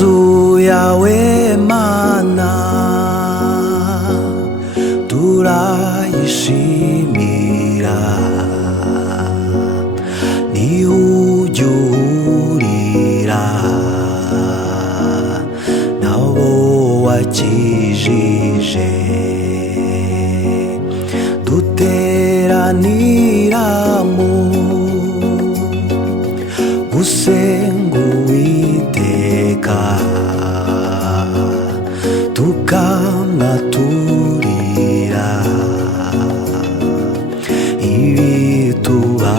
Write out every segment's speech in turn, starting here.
inzu yawe Mana turayishimira, niho ujya uhurira n'abo wakijije, duteraniramo gusenga Uwiteka, tukamwaturira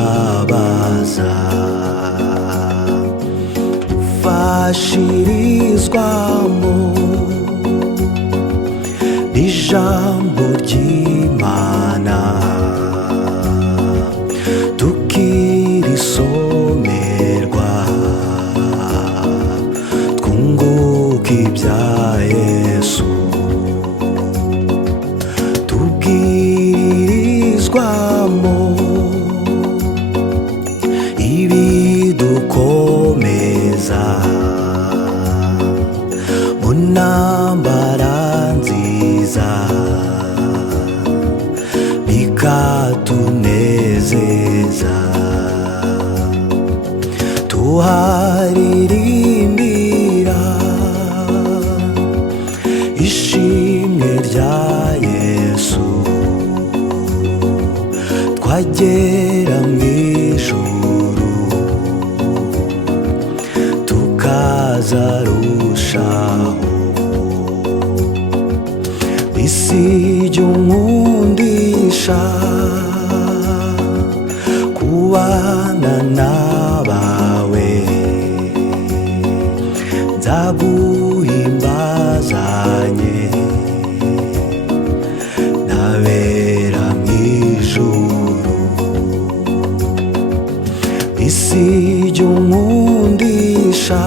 ibitubabaza, dufashirizwamo n'ijambo ry'Imana, tukirisomerwa twunguka ibya Yesu, tubwirizwamo ibidukomeza mu ntambara nziza, bikatunezeza, tuharirimbira ishimwe rya Yesu, twagera mu ijuru tukazarushaho, isi jya unkundisha kubana n'abawe, nzaguhimbazanye n'abera mu ijuru, isi jya unkundisha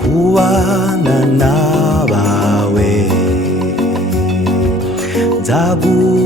kubana n'abawe, nzaguhimbazanye